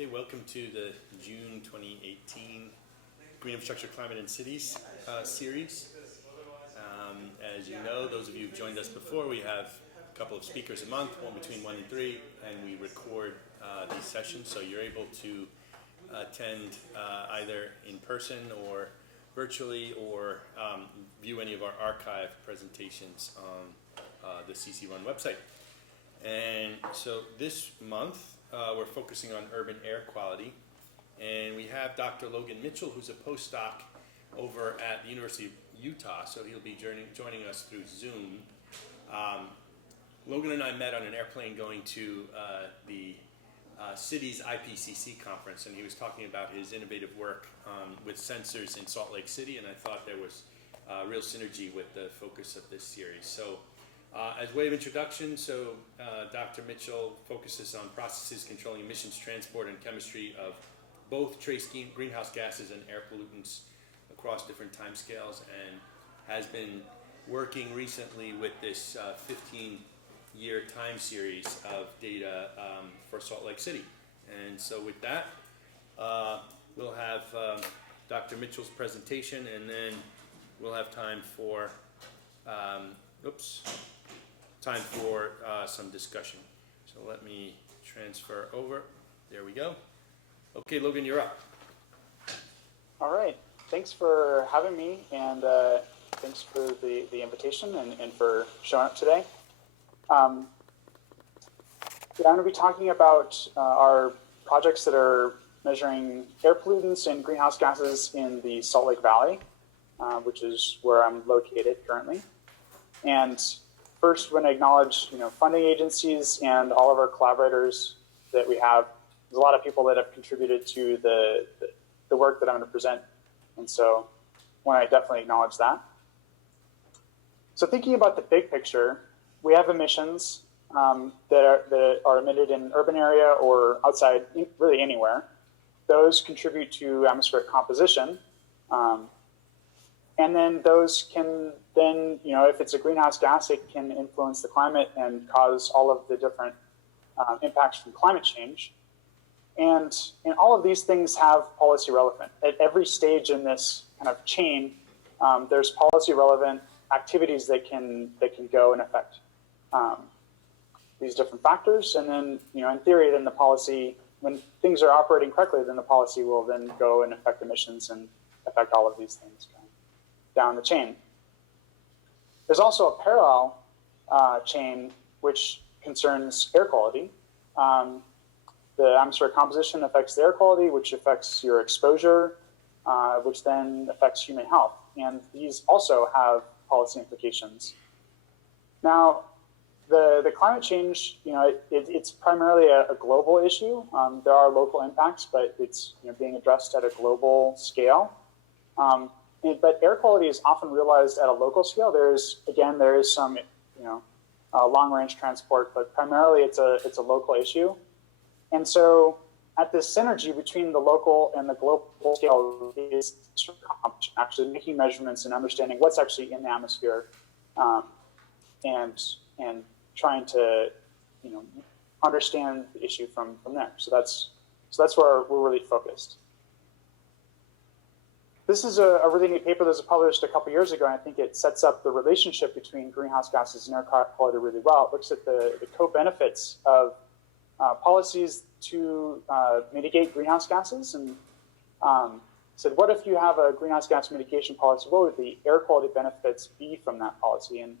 Okay, welcome to the June 2018 Green Infrastructure, Climate and Cities series. As you know, those of you who've joined us before, we have a couple of speakers a month, one between 1 and 3, and we record these sessions, so you're able to attend either in person or virtually, or view any of our archive presentations on the CCRUN website. And so this month, we're focusing on urban air quality, and we have Dr. Logan Mitchell, who's a postdoc over at the University of Utah, so he'll be joining us through Zoom. Logan and I met on an airplane going to the city's IPCC conference, and he was talking about his innovative work with sensors in Salt Lake City, and I thought there was real synergy with the focus of this series. So as way of introduction, Dr. Mitchell focuses on processes controlling emissions, transport, and chemistry of both trace greenhouse gases and air pollutants across different timescales, and has been working recently with this 15-year time series of data for Salt Lake City. And so with that, we'll have Dr. Mitchell's presentation, and then we'll have time for some discussion. So let me transfer over. There we go. Okay, Logan, you're up. All right. Thanks for having me, and thanks for the invitation and for showing up today. I'm going to be talking about our projects that are measuring air pollutants and greenhouse gases in the Salt Lake Valley, which is where I'm located currently. And first, we're going to acknowledge, funding agencies and all of our collaborators that we have. There's a lot of people that have contributed to the work that I'm going to present, and so I want to definitely acknowledge that. So thinking about the big picture, we have emissions that are emitted in an urban area or outside, really anywhere. Those contribute to atmospheric composition. And then those can if it's a greenhouse gas, it can influence the climate and cause all of the different impacts from climate change. And all of these things have policy relevant. At every stage in this kind of chain, there's policy relevant activities that can go and affect these different factors. And then, in theory, then the policy, when things are operating correctly, then the policy will then go and affect emissions and affect all of these things down the chain. There's also a parallel chain which concerns air quality. The atmospheric composition affects the air quality, which affects your exposure, which then affects human health. And these also have policy implications. Now, the climate change, it's primarily a global issue. There are local impacts, but it's being addressed at a global scale. But air quality is often realized at a local scale. There is some, long-range transport, but primarily it's a local issue. And so, at this synergy between the local and the global scale is actually making measurements and understanding what's actually in the atmosphere, and trying to, understand the issue from there. So that's where we're really focused. This is a really neat paper that was published a couple years ago, and I think it sets up the relationship between greenhouse gases and air quality really well. It looks at the co-benefits of policies to mitigate greenhouse gases, and said, what if you have a greenhouse gas mitigation policy? What would the air quality benefits be from that policy? And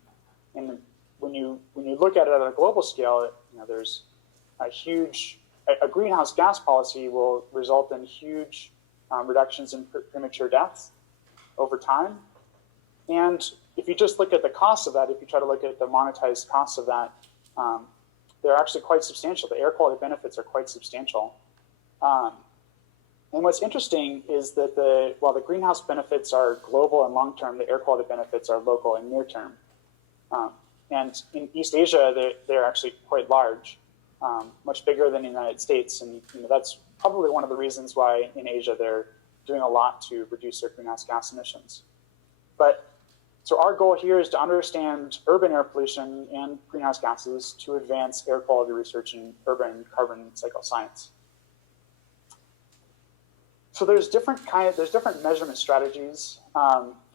when you look at it at a global scale, there's a greenhouse gas policy will result in huge reductions in premature deaths over time. And if you just look at the cost of that, if you try to look at the monetized costs of that, they're actually quite substantial. The air quality benefits are quite substantial. And what's interesting is that while the greenhouse benefits are global and long-term, the air quality benefits are local and near-term. And in East Asia, they're actually quite large, much bigger than the United States. And that's probably one of the reasons why in Asia they're doing a lot to reduce their greenhouse gas emissions. So our goal here is to understand urban air pollution and greenhouse gases to advance air quality research in urban carbon cycle science. So there's different measurement strategies.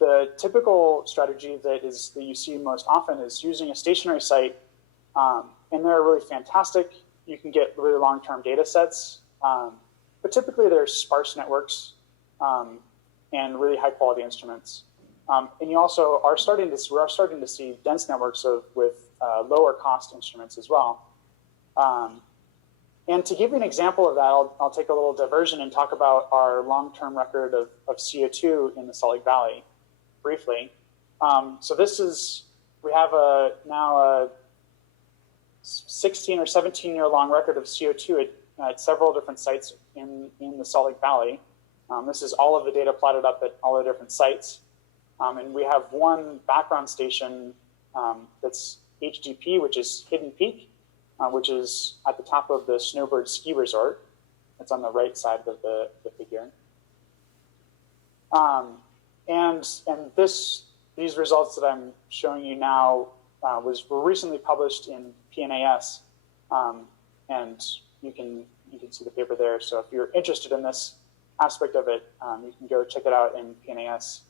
The typical strategy that you see most often is using a stationary site, and they're really fantastic. You can get really long-term data sets, but typically they're sparse networks and really high-quality instruments. And you also are starting to see dense networks with lower-cost instruments as well. And to give you an example of that, I'll take a little diversion and talk about our long-term record of CO2 in the Salt Lake Valley briefly. So we have now a 16 or 17-year long record of CO2 at several different sites in the Salt Lake Valley. This is all of the data plotted up at all the different sites. And we have one background station that's HDP, which is Hidden Peak, which is at the top of the Snowbird Ski Resort. It's on the right side of the figure. And these results that I'm showing you now were recently published in PNAS, and you can see the paper there. So if you're interested in this aspect of it, you can go check it out in PNAS.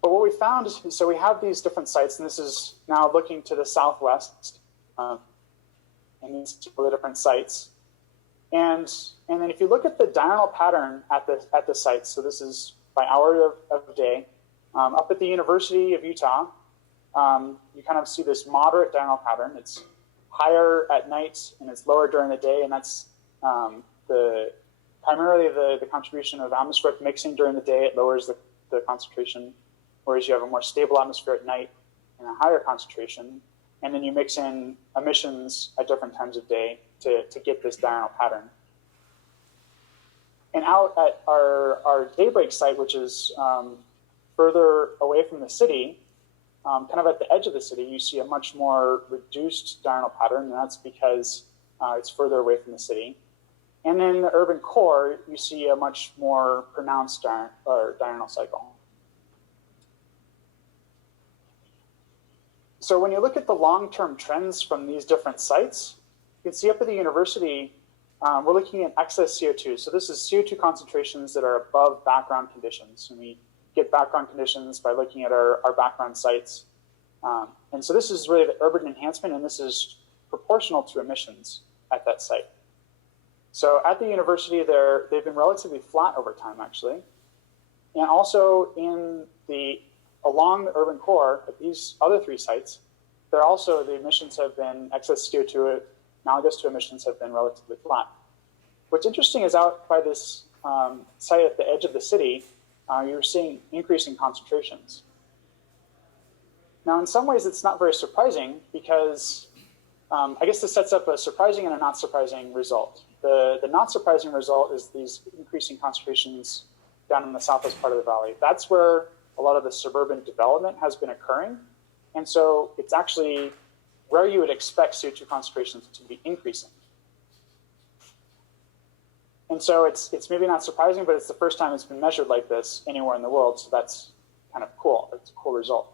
But what we found is, so we have these different sites, and this is now looking to the southwest, and these are the different sites. And then if you look at the diurnal pattern at the sites, so this is by hour of day, up at the University of Utah, you kind of see this moderate diurnal pattern. It's higher at night and it's lower during the day, and that's primarily the contribution of atmospheric mixing during the day. It lowers the concentration, whereas you have a more stable atmosphere at night and a higher concentration. And then you mix in emissions at different times of day to get this diurnal pattern. And out at our Daybreak site, which is further away from the city, kind of at the edge of the city, you see a much more reduced diurnal pattern, and that's because it's further away from the city. And then in the urban core, you see a much more pronounced diurnal cycle. So when you look at the long-term trends from these different sites, you can see up at the university, we're looking at excess CO2. So this is CO2 concentrations that are above background conditions. And we get background conditions by looking at our background sites. And so this is really the urban enhancement, and this is proportional to emissions at that site. So at the university, they've been relatively flat over time, actually. And also along the urban core at these other three sites, the emissions have been, excess CO2 analogous to emissions have been relatively flat. What's interesting is out by this site at the edge of the city, you're seeing increasing concentrations. Now, in some ways, it's not very surprising because I guess this sets up a surprising and a not surprising result. The not surprising result is these increasing concentrations down in the southwest part of the valley. That's where a lot of the suburban development has been occurring. And so it's actually where you would expect CO2 concentrations to be increasing. And so it's maybe not surprising, but it's the first time it's been measured like this anywhere in the world. So that's kind of cool. It's a cool result.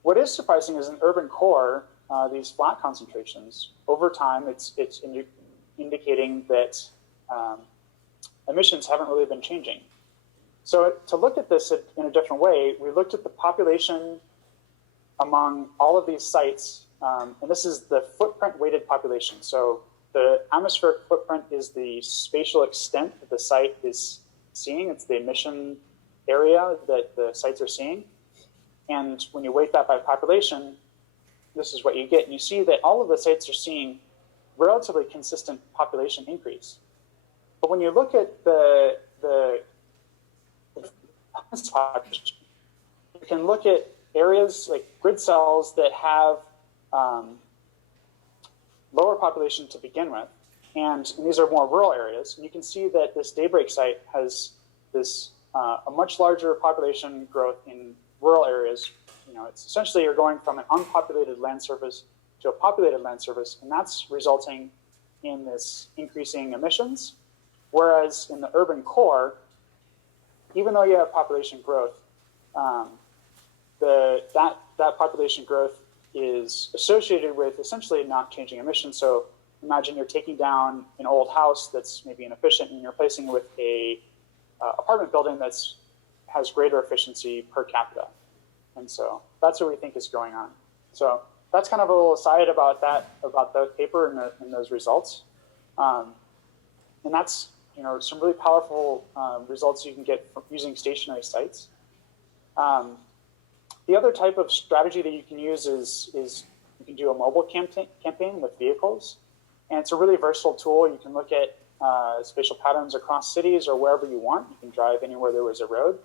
What is surprising is in urban core, these flat concentrations, over time, it's indicating that emissions haven't really been changing. So to look at this in a different way, we looked at the population among all of these sites, and this is the footprint-weighted population. So the atmospheric footprint is the spatial extent that the site is seeing. It's the emission area that the sites are seeing. And when you weight that by population, this is what you get. And you see that all of the sites are seeing relatively consistent population increase. But when you look at the you can look at areas like grid cells that have lower population to begin with, and these are more rural areas. And you can see that this Daybreak site has this a much larger population growth in rural areas. You know, it's essentially you're going from an unpopulated land surface to a populated land surface, and that's resulting in this increasing emissions. Whereas in the urban core, even though you have population growth, that population growth is associated with essentially not changing emissions. So imagine you're taking down an old house that's maybe inefficient and you're replacing it with a apartment building has greater efficiency per capita. And so that's what we think is going on. So that's kind of a little aside about the paper and those results. And that's, some really powerful results you can get from using stationary sites. The other type of strategy that you can use is you can do a mobile campaign with vehicles. And it's a really versatile tool. You can look at spatial patterns across cities or wherever you want. You can drive anywhere there was a road.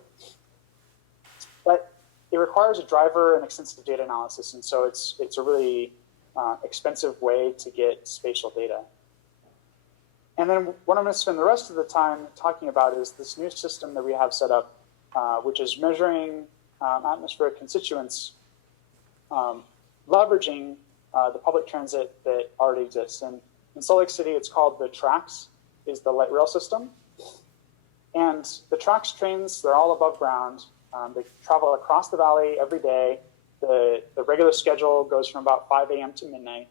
But it requires a driver and extensive data analysis. And so it's a really expensive way to get spatial data. And then what I'm going to spend the rest of the time talking about is this new system that we have set up, which is measuring atmospheric constituents, leveraging the public transit that already exists. And in Salt Lake City, it's called the TRAX, is the light rail system. And the TRAX trains, they're all above ground. They travel across the valley every day. The regular schedule goes from about 5 a.m. to midnight.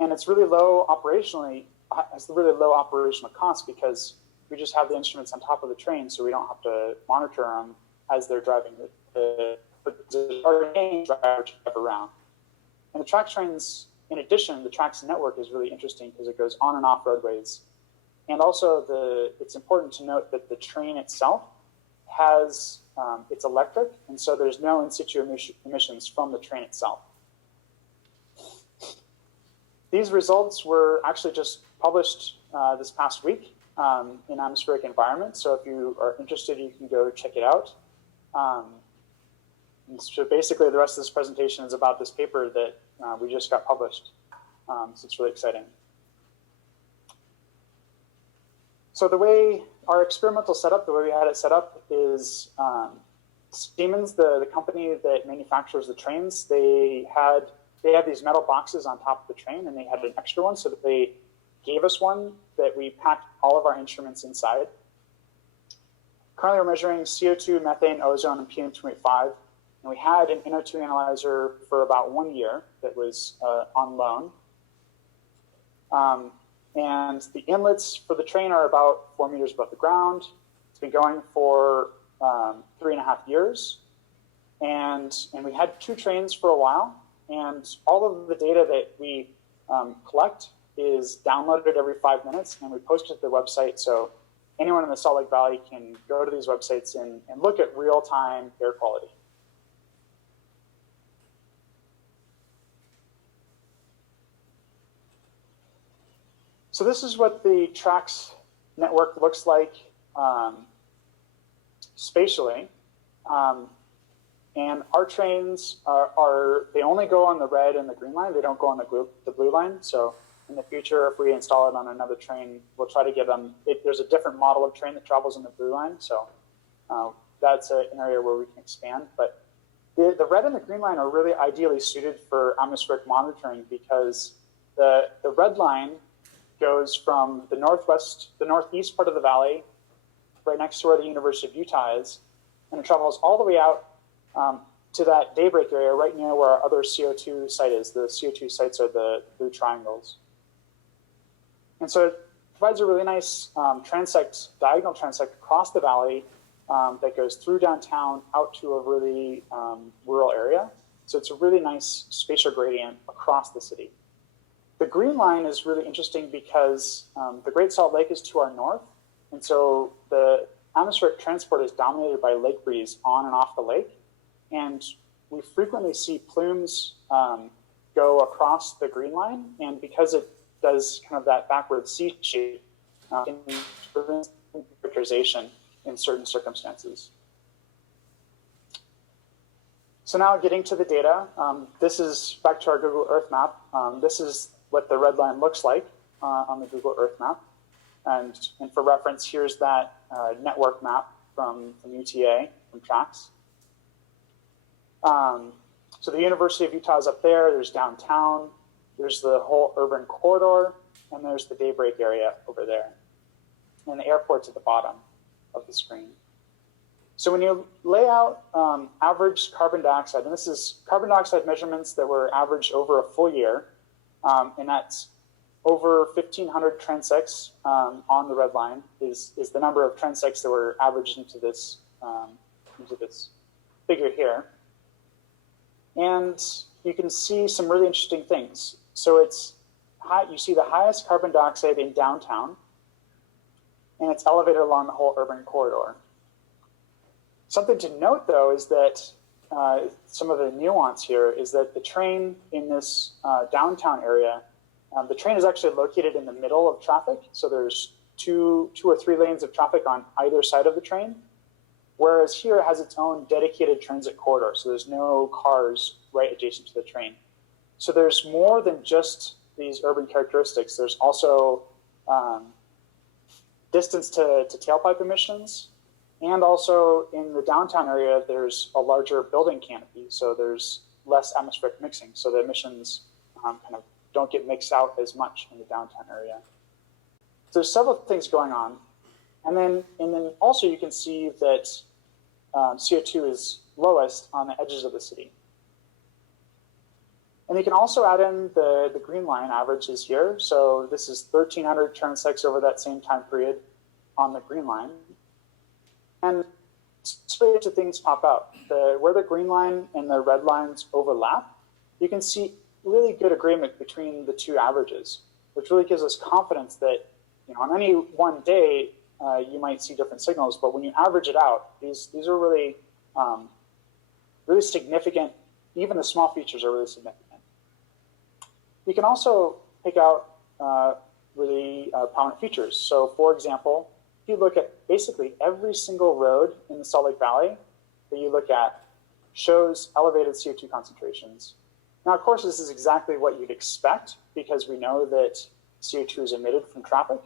And it's really low operationally, has really low operational costs because we just have the instruments on top of the train, so we don't have to monitor them as they're driving the drive around. And the TRAX trains, in addition, the TRAX network is really interesting because it goes on and off roadways. And also it's important to note that the train itself has, it's electric, and so there's no in situ emissions from the train itself. These results were actually just published this past week in Atmospheric Environment. So if you are interested, you can go check it out. And so basically, the rest of this presentation is about this paper that we just got published. So it's really exciting. So the way our experimental setup, the way we had it set up is Siemens, the company that manufactures the trains, they had these metal boxes on top of the train, and they had an extra one, so that they gave us one that we packed all of our instruments inside. Currently, we're measuring CO2, methane, ozone, and PM2.5, and we had an NO2 analyzer for about 1 year that was on loan. And the inlets for the train are about 4 meters above the ground. It's been going for 3.5 years. And we had 2 trains for a while. And all of the data that we collect is downloaded every 5 minutes, and we post it to the website. So anyone in the Salt Lake Valley can go to these websites and look at real-time air quality. So this is what the TRAX network looks like spatially. And our trains they only go on the red and the green line. They don't go on the blue line. So in the future, if we install it on another train, we'll try to get them. There's a different model of train that travels in the blue line. So that's an area where we can expand. But the red and the green line are really ideally suited for atmospheric monitoring because the red line goes from the northeast part of the valley, right next to where the University of Utah is, and it travels all the way out to that daybreak area right near where our other CO2 site is. The CO2 sites are the blue triangles. And so it provides a really nice diagonal transect across the valley that goes through downtown out to a really rural area. So it's a really nice spatial gradient across the city. The green line is really interesting because the Great Salt Lake is to our north. And so the atmospheric transport is dominated by lake breeze on and off the lake. And we frequently see plumes go across the green line. And because it does kind of that backward C shape, it prevents characterization in certain circumstances. So now getting to the data, this is back to our Google Earth map. This is what the red line looks like on the Google Earth map. And for reference, here's that network map from UTA, from TRAX. So the University of Utah is up there. There's downtown. There's the whole urban corridor. And there's the daybreak area over there. And the airport's at the bottom of the screen. So when you lay out average carbon dioxide, and this is carbon dioxide measurements that were averaged over a full year, and that's over 1,500 transects on the red line is the number of transects that were averaged into this figure here. And you can see some really interesting things. So it's high, you see the highest carbon dioxide in downtown, and it's elevated along the whole urban corridor. Something to note, though, is that some of the nuance here is that the train in this downtown area, the train is actually located in the middle of traffic. So there's two or three lanes of traffic on either side of the train, whereas here it has its own dedicated transit corridor. So there's no cars right adjacent to the train. So there's more than just these urban characteristics. There's also distance to tailpipe emissions. And also in the downtown area, there's a larger building canopy. So there's less atmospheric mixing. So the emissions kind of don't get mixed out as much in the downtown area. So there's several things going on. And then also you can see that CO2 is lowest on the edges of the city. And you can also add in the green line averages here. So this is 1,300 transects over that same time period on the green line. And straight to things pop out. Where the green line and the red lines overlap, you can see really good agreement between the two averages, which really gives us confidence that on any one day, you might see different signals, but when you average it out, these are really, really significant. Even the small features are really significant. You can also pick out really prominent features. So for example, if you look at basically every single road in the Salt Lake Valley that you look at shows elevated CO2 concentrations. Now, of course, this is exactly what you'd expect because we know that CO2 is emitted from traffic.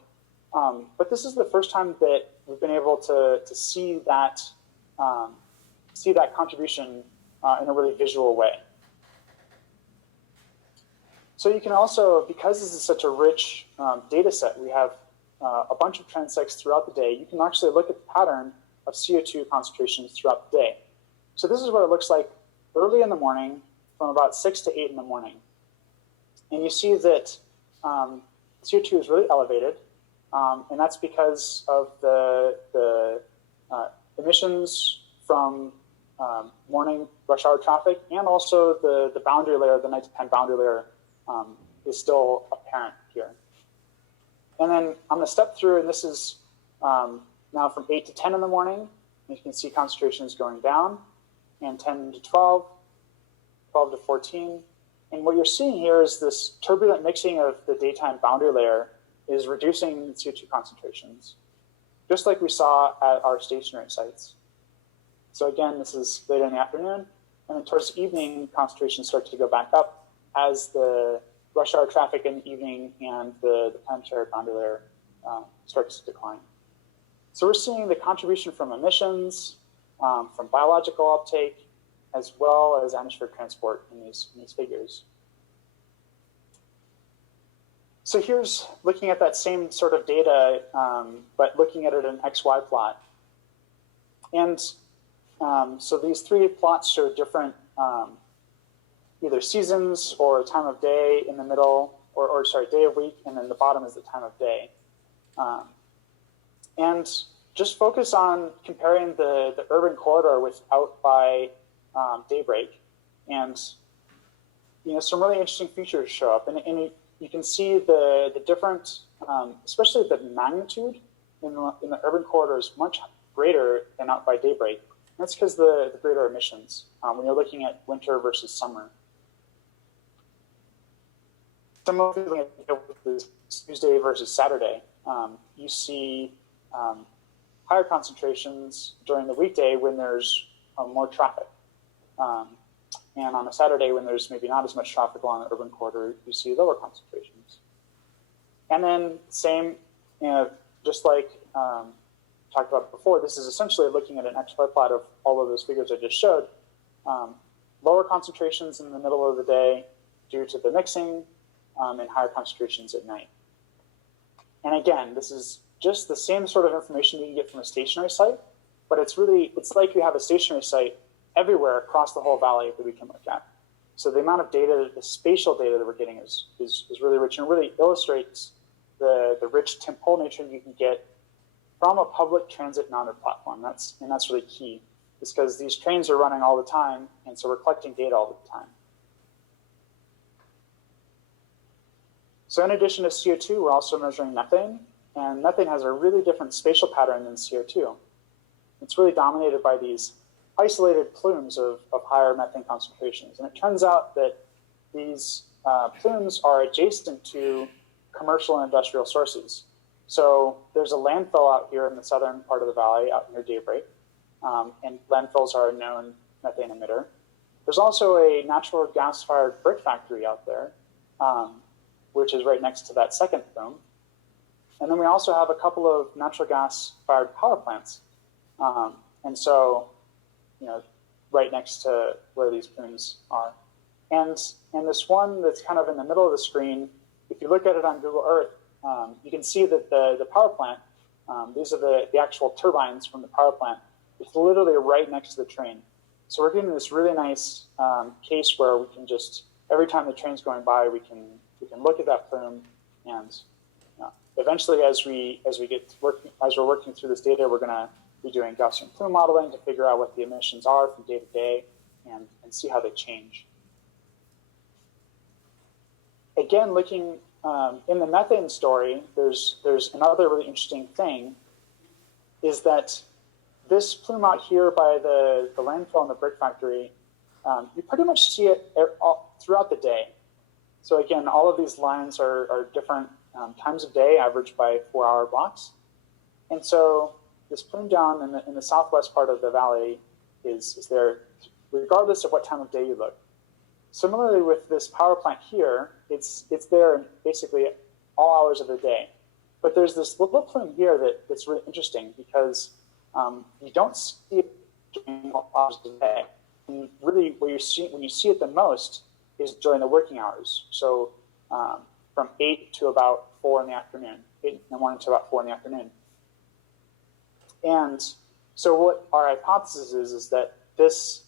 But this is the first time that we've been able to see that contribution in a really visual way. So you can also, because this is such a rich data set, we have a bunch of transects throughout the day. You can actually look at the pattern of CO2 concentrations throughout the day. So this is what it looks like early in the morning from about 6 to 8 in the morning. And you see that CO2 is really elevated. And that's because of the emissions from morning rush hour traffic, and also the boundary layer, the nighttime boundary layer, is still apparent here. And then I'm going to step through, and this is now from 8 to 10 in the morning. You can see concentrations going down, and 10 to 12, 12 to 14. And what you're seeing here is this turbulent mixing of the daytime boundary layer is reducing CO2 concentrations, just like we saw at our stationary sites. So again, this is later in the afternoon, and then towards the evening, concentrations start to go back up as the rush hour traffic in the evening and the planetary boundary layer starts to decline. So we're seeing the contribution from emissions, from biological uptake, as well as atmospheric transport in these figures. So here's looking at that same sort of data, but looking at it in an XY plot. And so these three plots show different either seasons or time of day in the middle, or sorry, day of week, and then the bottom is the time of day. And just focus on comparing the urban corridor with out by daybreak. And some really interesting features show up. And you can see the different, especially the magnitude in the urban corridor is much greater than out by daybreak. And that's because the greater emissions when you're looking at winter versus summer. Similarly, Tuesday versus Saturday, you see higher concentrations during the weekday when there's more traffic. And on a Saturday, when there's maybe not as much traffic along the urban corridor, you see lower concentrations. And then same, just like talked about before, this is essentially looking at an XY plot of all of those figures I just showed. Lower concentrations in the middle of the day due to the mixing, and higher concentrations at night. And again, this is just the same sort of information you can get from a stationary site, but it's like you have a stationary site everywhere across the whole valley that we can look at. So the amount of data, the spatial data that we're getting is really rich and really illustrates the rich temporal nature you can get from a public transit mounted platform. That's really key. It's because these trains are running all the time, and so we're collecting data all the time. So in addition to CO2, we're also measuring methane, and methane has a really different spatial pattern than CO2. It's really dominated by these isolated plumes of higher methane concentrations. And it turns out that these plumes are adjacent to commercial and industrial sources. So there's a landfill out here in the southern part of the valley, out near Daybreak, and landfills are a known methane emitter. There's also a natural gas-fired brick factory out there, which is right next to that second plume. And then we also have a couple of natural gas-fired power plants. And so, right next to where these plumes are. And this one that's kind of in the middle of the screen, if you look at it on Google Earth, you can see that the power plant, these are the actual turbines from the power plant. It's literally right next to the train. So we're getting this really nice case where we can just, every time the train's going by, we can look at that plume, and eventually as we're working through this data, we're gonna be doing Gaussian plume modeling to figure out what the emissions are from day to day and see how they change. Again, looking in the methane story, there's another really interesting thing, is that this plume out here by the landfill and the brick factory, you pretty much see it throughout the day. So again, all of these lines are different times of day, averaged by 4-hour blocks. And so this plume down in the southwest part of the valley is there regardless of what time of day you look. Similarly with this power plant here, it's there basically all hours of the day. But there's this little plume here that's really interesting because you don't see it during all hours of the day. And really, when you see it the most is during the working hours. So from 8 to about 4 in the afternoon, 8 in the morning to about 4 in the afternoon. And so what our hypothesis is that this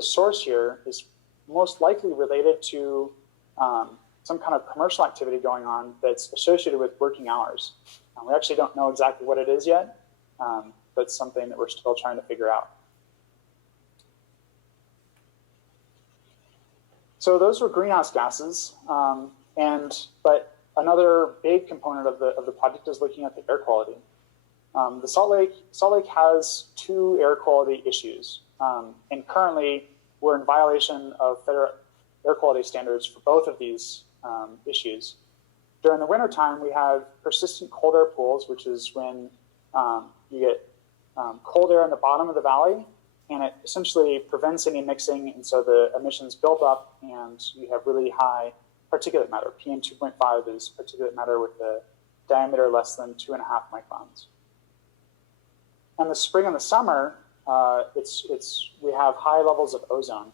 source here is most likely related to some kind of commercial activity going on that's associated with working hours. We actually don't know exactly what it is yet, but it's something that we're still trying to figure out. So those were greenhouse gases, but another big component of the project is looking at the air quality. The Salt Lake has 2 air quality issues, and currently we're in violation of federal air quality standards for both of these issues. During the wintertime, we have persistent cold air pools, which is when you get cold air in the bottom of the valley, and it essentially prevents any mixing, and so the emissions build up, and you have really high particulate matter. PM 2.5 is particulate matter with a diameter less than 2.5 microns. In the spring and the summer, we have high levels of ozone.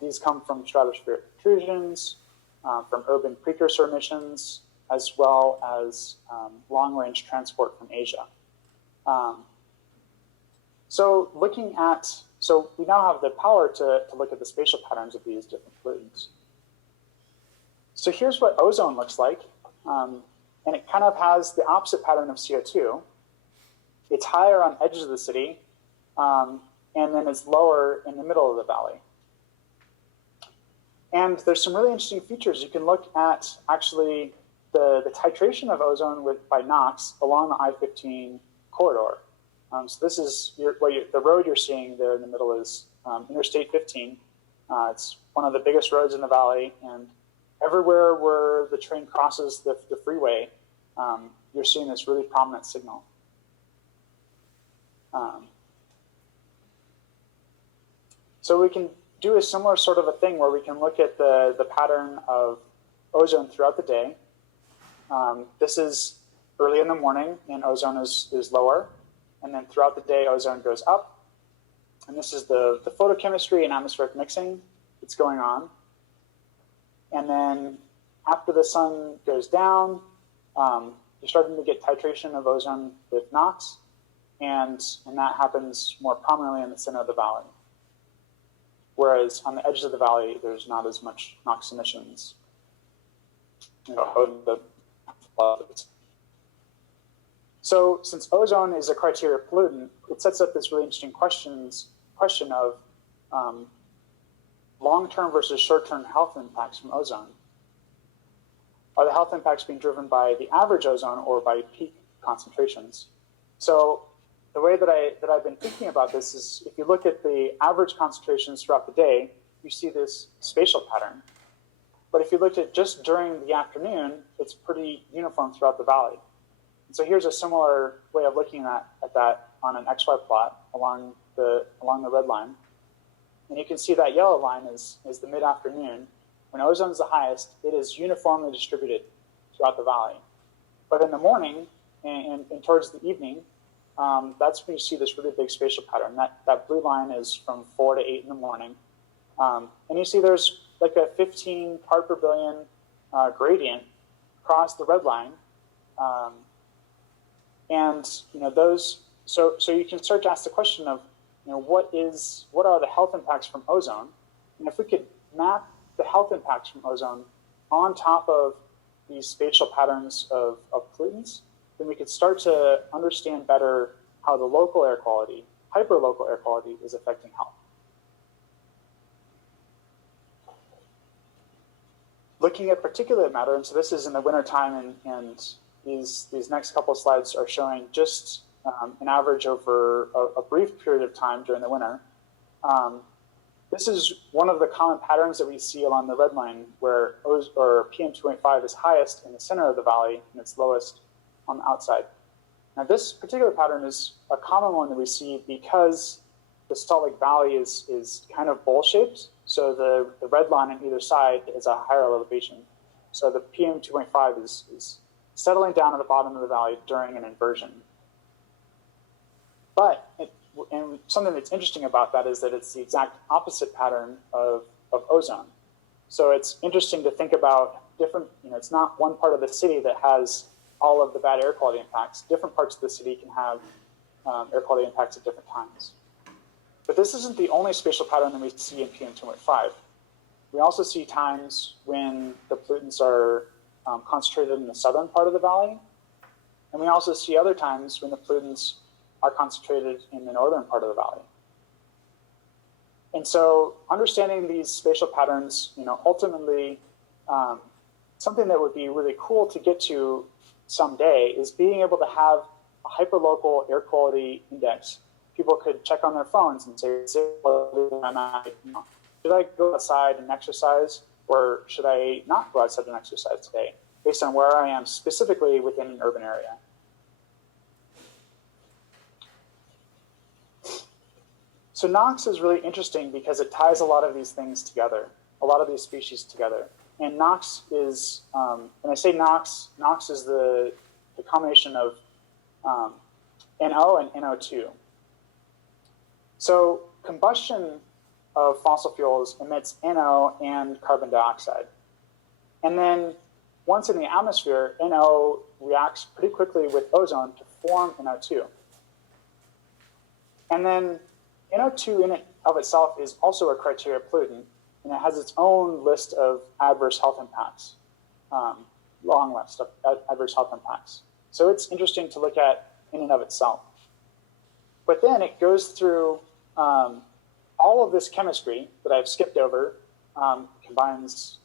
These come from stratospheric intrusions, from urban precursor emissions, as well as long-range transport from Asia. So we now have the power to look at the spatial patterns of these different pollutants. So here's what ozone looks like, and it kind of has the opposite pattern of CO2. It's higher on edges of the city, and then it's lower in the middle of the valley. And there's some really interesting features. You can look at actually the titration of ozone by NOx along the I-15 corridor. So this is the road you're seeing there in the middle is Interstate 15. It's one of the biggest roads in the valley, and everywhere where the train crosses the freeway, you're seeing this really prominent signal. So we can do a similar sort of a thing where we can look at the pattern of ozone throughout the day. This is early in the morning, and ozone is lower. And then throughout the day, ozone goes up. And this is the photochemistry and atmospheric mixing that's going on. And then after the sun goes down, you're starting to get titration of ozone with NOx. And that happens more prominently in the center of the valley. whereas on the edges of the valley, there's not as much NOx emissions. So since ozone is a criteria pollutant, it sets up this really interesting question of long-term versus short-term health impacts from ozone. Are the health impacts being driven by the average ozone or by peak concentrations? So the way that I've been thinking about this is if you look at the average concentrations throughout the day, you see this spatial pattern. But if you looked at just during the afternoon, it's pretty uniform throughout the valley. And so here's a similar way of looking at that on an XY plot along the red line. And you can see that yellow line is the mid-afternoon. When ozone is the highest, it is uniformly distributed throughout the valley. But in the morning and towards the evening, that's when you see this really big spatial pattern. That blue line is from 4 to 8 in the morning. And you see there's like a 15 part per billion gradient across the red line. And those, so you can start to ask the question of, what are the health impacts from ozone? And if we could map the health impacts from ozone on top of these spatial patterns of pollutants, then we could start to understand better how the local air quality, hyperlocal air quality, is affecting health. Looking at particulate matter, and so this is in the wintertime, and these next couple of slides are showing just an average over a brief period of time during the winter. This is one of the common patterns that we see along the red line, where PM2.5 is highest in the center of the valley and it's lowest on the outside. Now, this particular pattern is a common one that we see because the Salt Lake Valley is kind of bowl-shaped. So the red line on either side is a higher elevation. So the PM2.5 is settling down at the bottom of the valley during an inversion. But and something that's interesting about that is that it's the exact opposite pattern of ozone. So it's interesting to think about different, it's not one part of the city that has all of the bad air quality impacts. Different parts of the city can have air quality impacts at different times. But this isn't the only spatial pattern that we see in PM2.5. We also see times when the pollutants are concentrated in the southern part of the valley. And we also see other times when the pollutants are concentrated in the northern part of the valley. And so understanding these spatial patterns, ultimately something that would be really cool to get to someday is being able to have a hyperlocal air quality index. People could check on their phones and say, should I go outside and exercise, or should I not go outside and exercise today, based on where I am specifically within an urban area? So NOx is really interesting because it ties a lot of these things together, a lot of these species together. And NOx is, when I say NOx, NOx is the combination of NO and NO2. So combustion of fossil fuels emits NO and carbon dioxide. And then once in the atmosphere, NO reacts pretty quickly with ozone to form NO2. And then NO2 in and of itself is also a criteria pollutant, and it has its own list of adverse health impacts, long list of adverse health impacts. So it's interesting to look at in and of itself. But then it goes through all of this chemistry that I've skipped over, combines,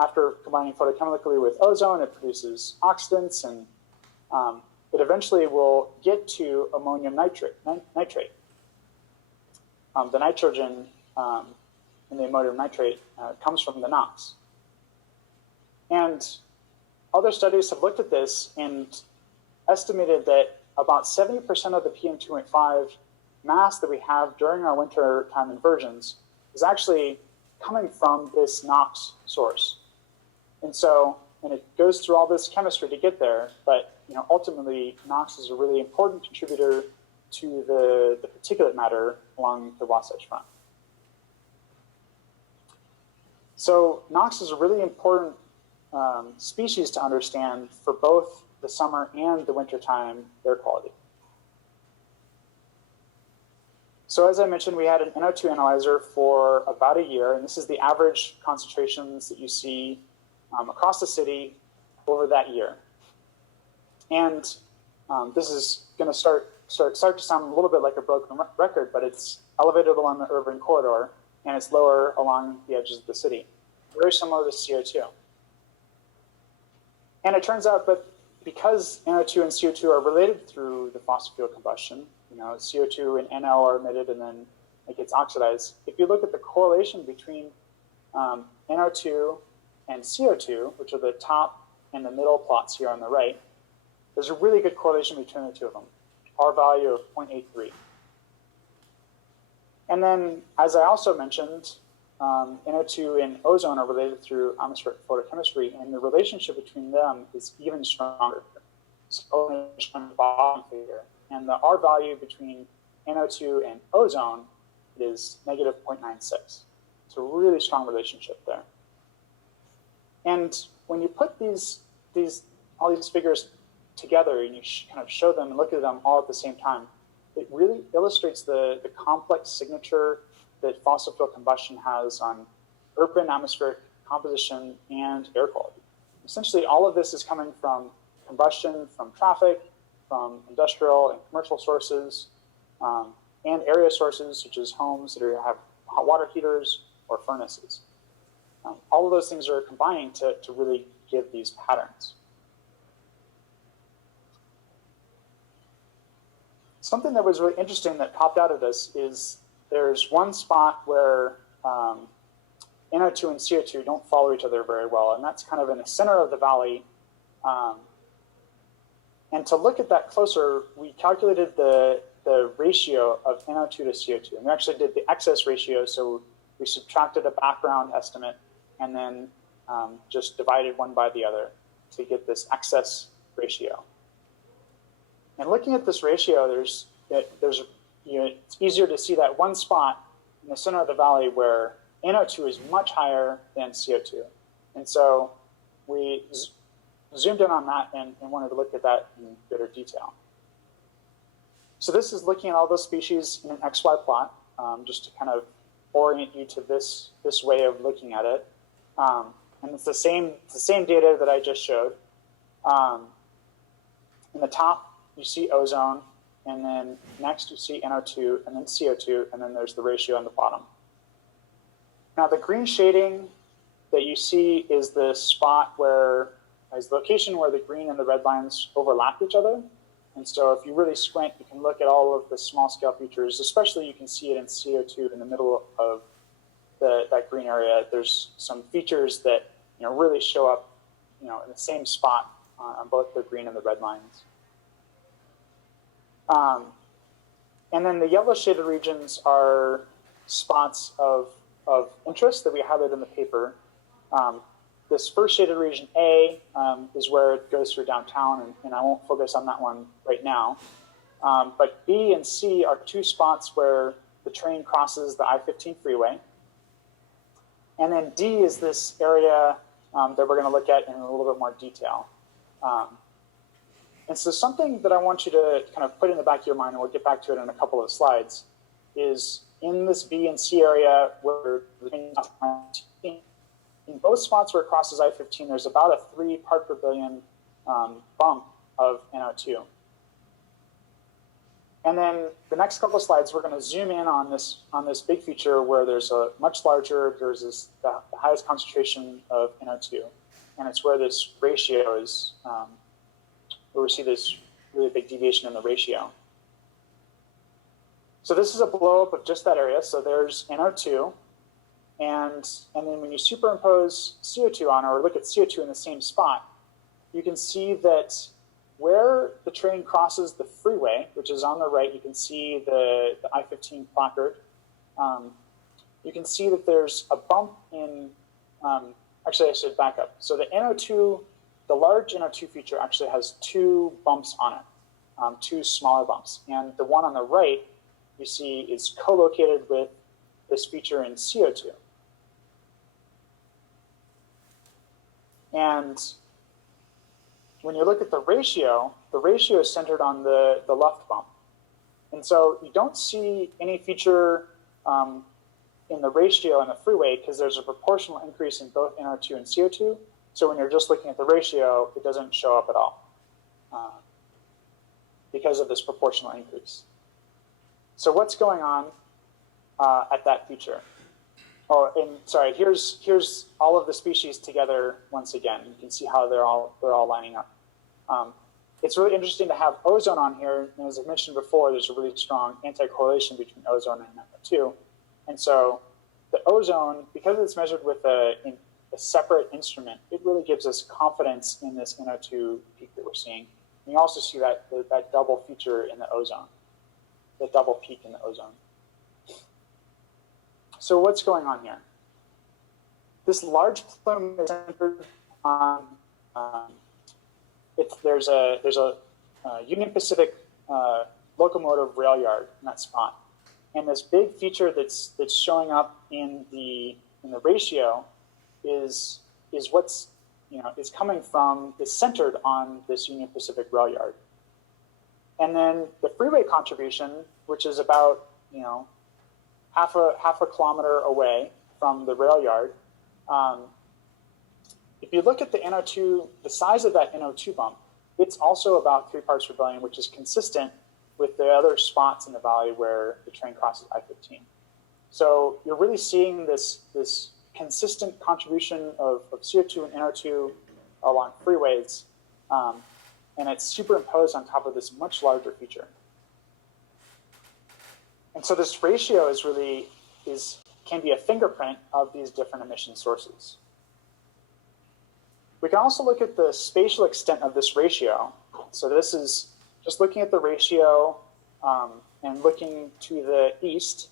after combining photochemically with ozone, it produces oxidants, and it eventually will get to ammonium nitrate. The nitrogen in the ammonium nitrate comes from the NOx. And other studies have looked at this and estimated that about 70% of the PM2.5 mass that we have during our winter time inversions is actually coming from this NOx source. And it goes through all this chemistry to get there, but ultimately NOx is a really important contributor to the particulate matter along the Wasatch Front. So NOx is a really important species to understand for both the summer and the wintertime air quality. So as I mentioned, we had an NO2 analyzer for about a year, and this is the average concentrations that you see across the city over that year. And this is going to start to sound a little bit like a broken record, but it's elevated along the urban corridor, and it's lower along the edges of the city. Very similar to CO2. And it turns out that because NO2 and CO2 are related through the fossil fuel combustion, CO2 and NO are emitted and then it gets oxidized. If you look at the correlation between NO2 and CO2, which are the top and the middle plots here on the right, there's a really good correlation between the two of them, R value of 0.83. And then, as I also mentioned, NO2 and ozone are related through atmospheric photochemistry, and the relationship between them is even stronger. So on the bottom figure, and the R value between NO2 and ozone is negative 0.96. It's a really strong relationship there. And when you put all these figures together and you kind of show them and look at them all at the same time, it really illustrates the complex signature that fossil fuel combustion has on urban atmospheric composition and air quality. Essentially, all of this is coming from combustion, from traffic, from industrial and commercial sources, and area sources such as homes that have hot water heaters or furnaces. All of those things are combining to really give these patterns. Something that was really interesting that popped out of this is there's one spot where NO2 and CO2 don't follow each other very well, and that's kind of in the center of the valley. And to look at that closer, we calculated the ratio of NO2 to CO2. And we actually did the excess ratio, so we subtracted a background estimate and then just divided one by the other to get this excess ratio. And looking at this ratio, it's easier to see that one spot in the center of the valley where NO2 is much higher than CO2. And so we zoomed in on that and wanted to look at that in greater detail. So this is looking at all those species in an XY plot, just to kind of orient you to this way of looking at it. And it's the same data that I just showed. In the top, you see ozone, and then next you see NO2, and then CO2, and then there's the ratio on the bottom. Now the green shading that you see is the spot is the location where the green and the red lines overlap each other. And so if you really squint, you can look at all of the small scale features, especially you can see it in CO2 in the middle of that green area. There's some features that really show up in the same spot on both the green and the red lines. And then the yellow shaded regions are spots of interest that we highlighted in the paper. This first shaded region A is where it goes through downtown, and I won't focus on that one right now. But B and C are two spots where the train crosses the I-15 freeway. And then D is this area that we're going to look at in a little bit more detail. And so something that I want you to kind of put in the back of your mind, and we'll get back to it in a couple of slides, is in this B and C area where the train in both spots where it crosses I-15, there's about a 3 part per billion bump of NO2. And then the next couple of slides, we're going to zoom in on this big feature where there's the highest concentration of NO2, and it's where this ratio is, where we see this really big deviation in the ratio. So this is a blow up of just that area. So there's NO2. And then when you superimpose CO2 on, or look at CO2 in the same spot, you can see that where the train crosses the freeway, which is on the right, you can see the I-15 placard. You can see that there's a bump in, actually I should back up. So the NO2, the large NO2 feature actually has 2 bumps on it, 2 smaller bumps. And the one on the right, you see, is co-located with this feature in CO2. And when you look at the ratio is centered on the left bump. And so you don't see any feature in the ratio in the freeway because there's a proportional increase in both NO2 and CO2. So when you're just looking at the ratio, it doesn't show up at all because of this proportional increase. So what's going on at that feature? Oh, and sorry, here's all of the species together once again. You can see how they're all lining up. It's really interesting to have ozone on here. And as I mentioned before, there's a really strong anti-correlation between ozone and NO2. And so the ozone, because it's measured with a separate instrument, it really gives us confidence in this NO2 peak that we're seeing. And you also see that double feature in the ozone, the double peak in the ozone. So what's going on here? This large plume is centered on, there's a Union Pacific locomotive rail yard in that spot. And this big feature that's showing up in the ratio is what's, is coming from, is centered on this Union Pacific rail yard. And then the freeway contribution, which is about, half a kilometer away from the rail yard. If you look at the NO2, the size of that NO2 bump, it's also about 3 parts per billion, which is consistent with the other spots in the valley where the train crosses I-15. So you're really seeing this consistent contribution of CO2 and NO2 along freeways, and it's superimposed on top of this much larger feature. And so this ratio can be a fingerprint of these different emission sources. We can also look at the spatial extent of this ratio. So this is just looking at the ratio and looking to the east,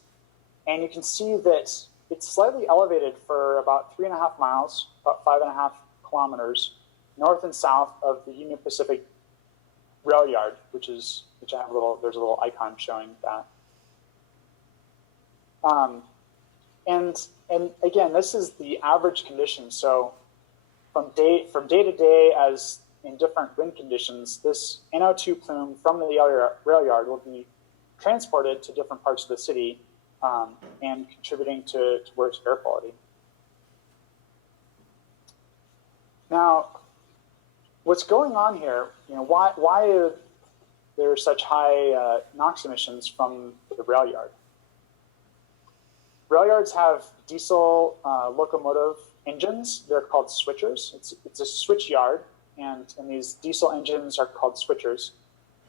and you can see that it's slightly elevated for about 3.5 miles, about 5.5 kilometers, north and south of the Union Pacific rail yard, which I have there's a little icon showing that. And again, this is the average condition. So from day to day, as in different wind conditions, this NO2 plume from the rail yard will be transported to different parts of the city and contributing to worse air quality. Now, what's going on here? Why are there such high NOx emissions from the rail yard? Rail yards have diesel locomotive engines. They're called switchers. It's a switch yard, and these diesel engines are called switchers.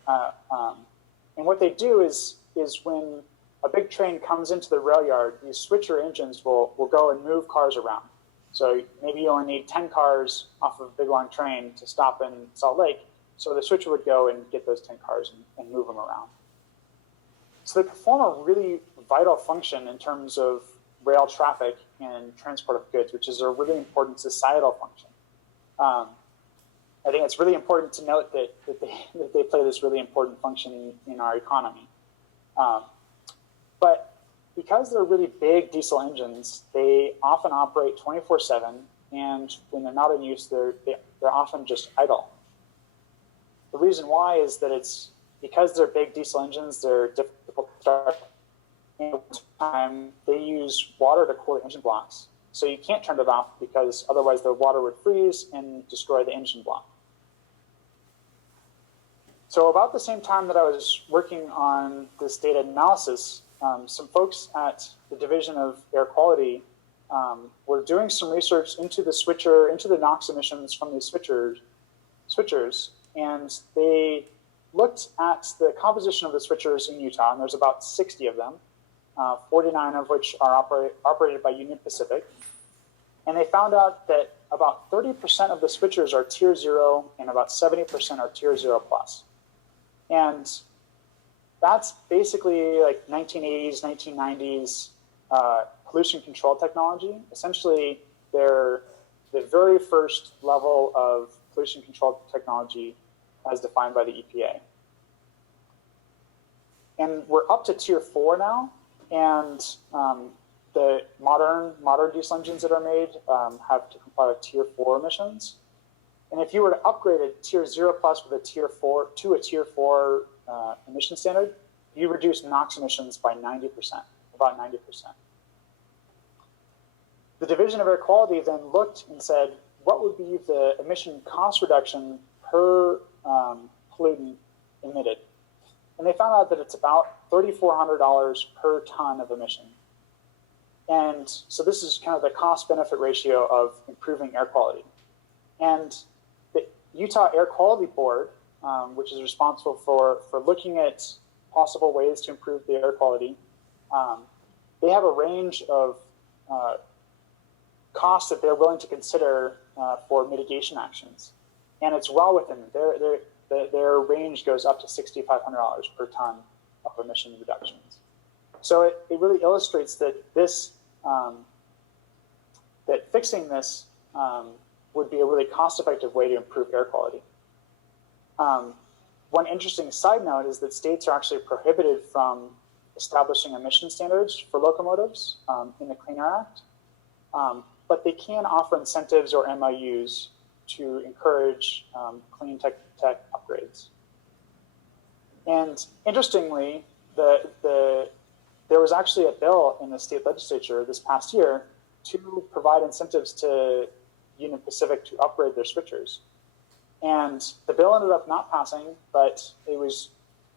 And what they do is when a big train comes into the rail yard, these switcher engines will go and move cars around. So maybe you only need 10 cars off of a big long train to stop in Salt Lake. So the switcher would go and get those 10 cars and move them around. So they perform a really vital function in terms of rail traffic and transport of goods, which is a really important societal function. I think it's really important to note that they play this really important function in our economy. But because they're really big diesel engines, they often operate 24/7, and when they're not in use, they're often just idle. The reason why is that it's because they're big diesel engines, they're difficult to start. And time they use water to cool the engine blocks. So you can't turn them off because otherwise the water would freeze and destroy the engine block. So about the same time that I was working on this data analysis, some folks at the Division of Air Quality were doing some research into the NOx emissions from these switchers, and they looked at the composition of the switchers in Utah, and there's about 60 of them, 49 of which are operated by Union Pacific. And they found out that about 30% of the switchers are Tier 0 and about 70% are Tier 0 plus. And that's basically like 1980s, 1990s pollution control technology. Essentially, they're the very first level of pollution control technology as defined by the EPA. And we're up to Tier 4 now, and the modern diesel engines that are made have to comply with Tier 4 emissions. And if you were to upgrade a Tier 0 plus with a Tier 4 to a Tier 4 emission standard, you reduce NOx emissions by 90%, about 90%. The Division of Air Quality then looked and said, what would be the emission cost reduction per pollutant emitted? And they found out that it's about $3,400 per ton of emission. And so this is kind of the cost-benefit ratio of improving air quality. And the Utah Air Quality Board, which is responsible for looking at possible ways to improve the air quality, they have a range of costs that they're willing to consider for mitigation actions. And it's well within their range goes up to $6,500 per ton of emission reductions. So it really illustrates that this that fixing this would be a really cost-effective way to improve air quality. One interesting side note is that states are actually prohibited from establishing emission standards for locomotives in the Clean Air Act, but they can offer incentives or MOUs to encourage clean tech upgrades. And interestingly, there was actually a bill in the state legislature this past year to provide incentives to Union Pacific to upgrade their switchers. And the bill ended up not passing, but it was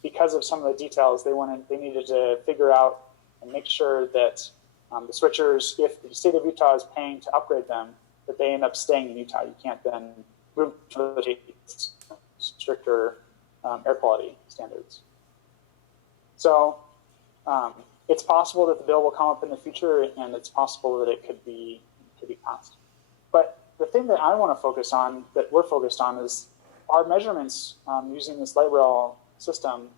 because of some of the details they needed to figure out and make sure that the switchers, if the state of Utah is paying to upgrade them, that they end up staying in Utah. You can't then move to the stricter air quality standards. So it's possible that the bill will come up in the future, and it's possible that it could be passed. But the thing that I want to focus on, that we're focused on, is our measurements using this light rail system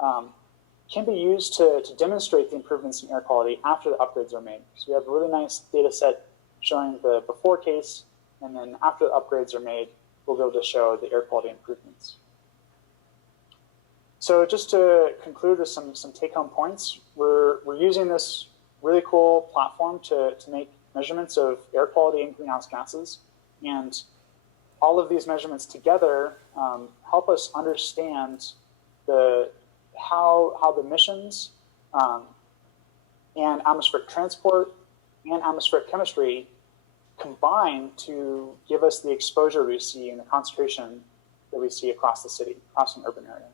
can be used to demonstrate the improvements in air quality after the upgrades are made. So we have a really nice data set showing the before case, and then after the upgrades are made, we'll be able to show the air quality improvements. So just to conclude with some take-home points, we're using this really cool platform to make measurements of air quality and greenhouse gases. And all of these measurements together help us understand how the emissions and atmospheric transport and atmospheric chemistry combine to give us the exposure we see and the concentration that we see across the city, across an urban area.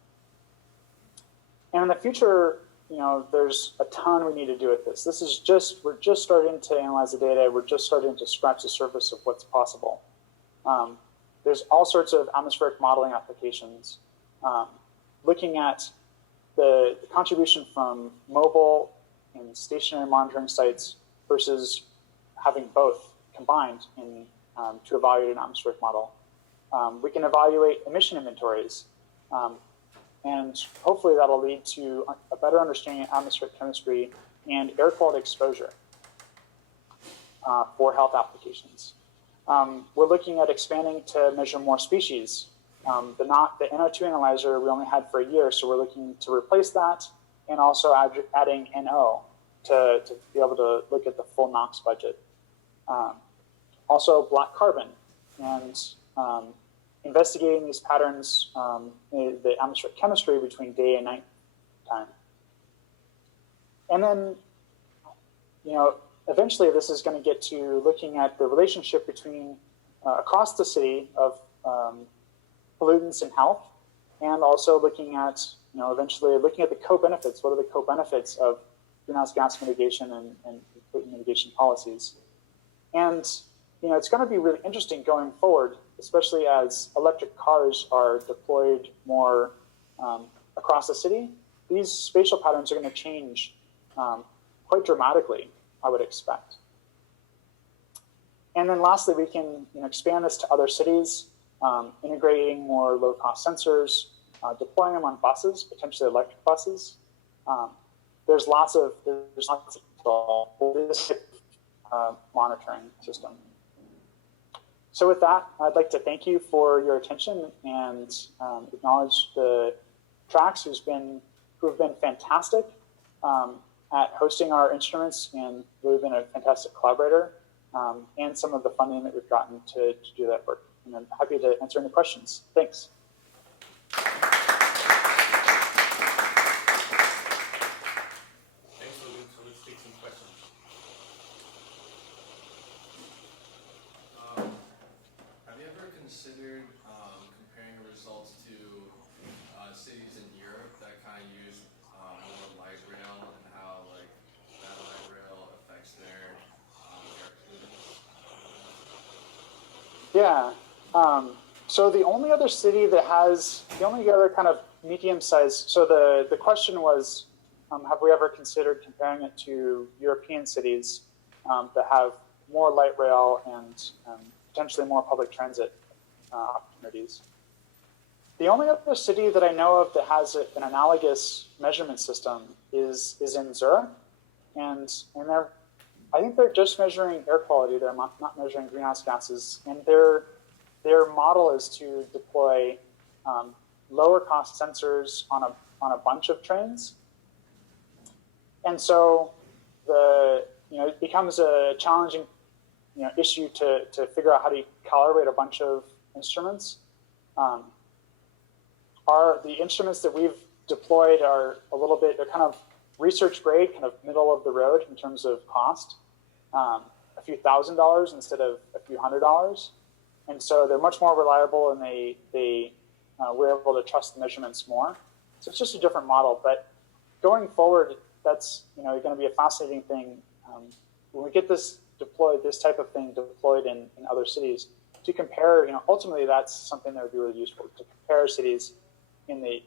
And in the future, there's a ton we need to do with this. We're just starting to analyze the data. We're just starting to scratch the surface of what's possible. There's all sorts of atmospheric modeling applications, looking at the contribution from mobile and stationary monitoring sites versus having both combined to evaluate an atmospheric model. We can evaluate emission inventories, and hopefully that'll lead to a better understanding of atmospheric chemistry and air quality exposure for health applications. We're looking at expanding to measure more species. The NO2 analyzer we only had for a year, so we're looking to replace that, and also adding NO to be able to look at the full NOx budget. Also black carbon, and investigating these patterns, the atmospheric chemistry between day and night time. And then, eventually this is going to get to looking at the relationship between across the city of pollutants and health, and also looking at, eventually looking at the co-benefits. What are the co-benefits of greenhouse gas mitigation and pollutant mitigation policies? And, it's going to be really interesting going forward, especially as electric cars are deployed more across the city. These spatial patterns are going to change quite dramatically, I would expect. And then lastly, we can expand this to other cities, integrating more low-cost sensors, deploying them on buses, potentially electric buses. There's lots of monitoring system. So with that, I'd like to thank you for your attention and acknowledge the tracks who have been fantastic at hosting our instruments and really been a fantastic collaborator, and some of the funding that we've gotten to do that work. And I'm happy to answer any questions. Thanks. cities in Europe that kind of use more light rail and how like that light rail affects their air pollutants? Yeah. So the only other city that has, the only other kind of medium size, so the question was, have we ever considered comparing it to European cities that have more light rail and potentially more public transit opportunities? The only other city that I know of that has an analogous measurement system is in Zurich, and I think they're just measuring air quality. They're not measuring greenhouse gases, and their model is to deploy lower cost sensors on a bunch of trains, and so it becomes a challenging issue to figure out how to calibrate a bunch of instruments. The instruments that we've deployed are a little bit, they're kind of research grade, kind of middle of the road in terms of cost, a few $1,000s instead of a few $100s. And so they're much more reliable, and we're able to trust the measurements more. So it's just a different model. But going forward, that's going to be a fascinating thing when we get this type of thing deployed in other cities, to compare. Ultimately, that's something that would be really useful, to compare cities in the